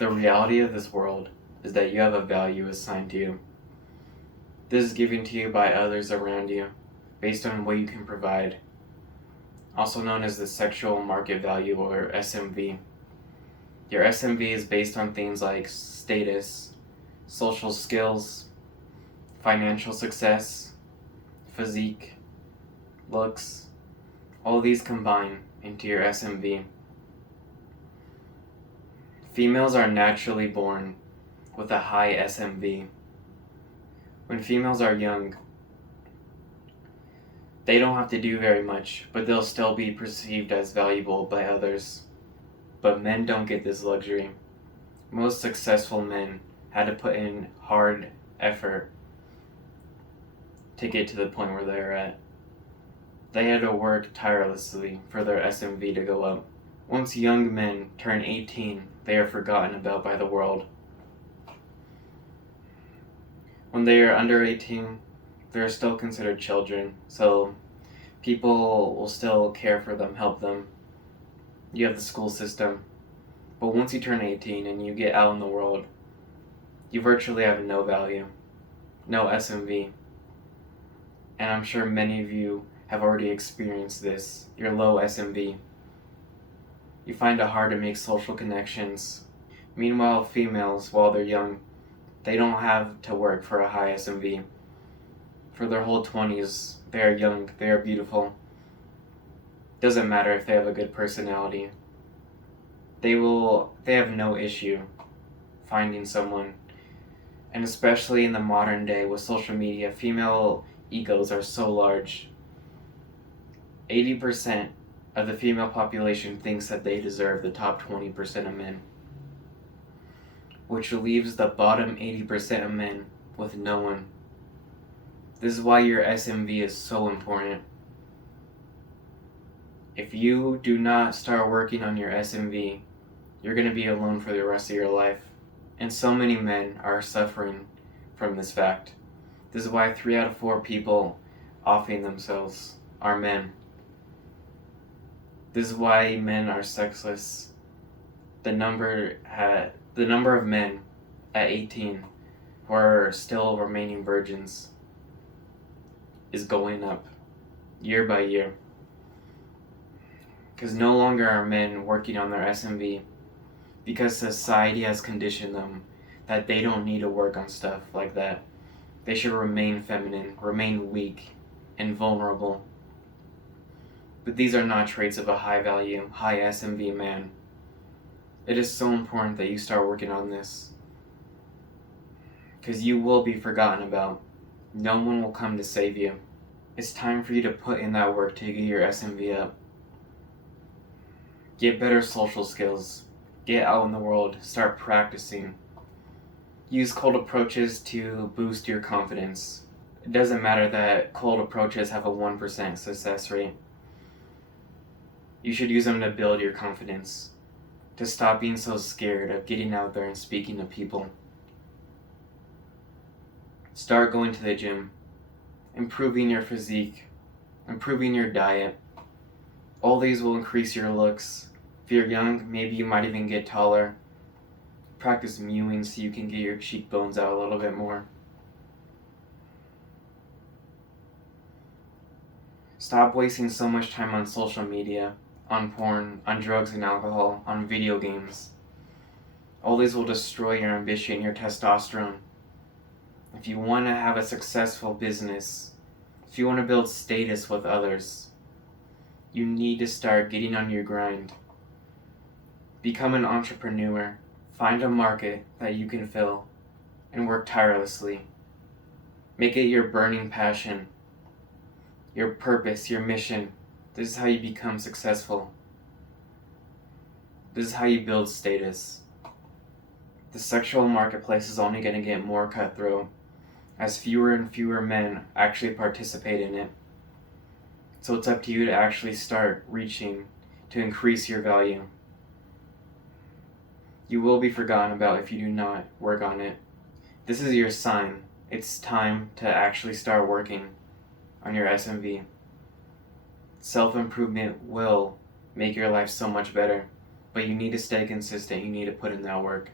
The reality of this world is that you have a value assigned to you. This is given to you by others around you based on what you can provide, also known as the sexual market value or SMV. Your SMV is based on things like status, social skills, financial success, physique, looks. All these combine into your SMV. Females are naturally born with a high SMV. When females are young, they don't have to do very much, but they'll still be perceived as valuable by others. But men don't get this luxury. Most successful men had to put in hard effort to get to the point where they're at. They had to work tirelessly for their SMV to go up. Once young men turn 18, they are forgotten about by the world. When they are under 18, they are still considered children, so people will still care for them, help them. You have the school system. But once you turn 18 and you get out in the world, you virtually have no value, no SMV. And I'm sure many of you have already experienced this, your low SMV. You find it hard to make social connections. Meanwhile, females, while they're young, they don't have to work for a high SMV. For their whole 20s, they are young, they are beautiful. Doesn't matter if they have a good personality. They have no issue finding someone. And especially in the modern day with social media, female egos are so large. 80% of the female population thinks that they deserve the top 20% of men, which leaves the bottom 80% of men with no one. This is why your SMV is so important. If you do not start working on your SMV, you're going to be alone for the rest of your life. And so many men are suffering from this fact. This is why 3 out of 4 people offing themselves are men. This is why men are sexless. The number of men at 18 who are still remaining virgins is going up year by year. Because no longer are men working on their SMV because society has conditioned them that they don't need to work on stuff like that. They should remain feminine, remain weak, and vulnerable. But these are not traits of a high value, high SMV man. It is so important that you start working on this. Because you will be forgotten about. No one will come to save you. It's time for you to put in that work to get your SMV up. Get better social skills. Get out in the world. Start practicing. Use cold approaches to boost your confidence. It doesn't matter that cold approaches have a 1% success rate. You should use them to build your confidence, to stop being so scared of getting out there and speaking to people. Start going to the gym, improving your physique, improving your diet. All these will increase your looks. If you're young, maybe you might even get taller. Practice mewing so you can get your cheekbones out a little bit more. Stop wasting so much time on social media, on porn, on drugs and alcohol, on video games. All these will destroy your ambition, your testosterone. If you want to have a successful business, if you want to build status with others, you need to start getting on your grind. Become an entrepreneur. Find a market that you can fill and work tirelessly. Make it your burning passion, your purpose, your mission. This is how you become successful. This is how you build status. The sexual marketplace is only going to get more cutthroat as fewer and fewer men actually participate in it. So it's up to you to actually start reaching to increase your value. You will be forgotten about if you do not work on it. This is your sign. It's time to actually start working on your SMV. Self-improvement will make your life so much better, but you need to stay consistent. You need to put in that work.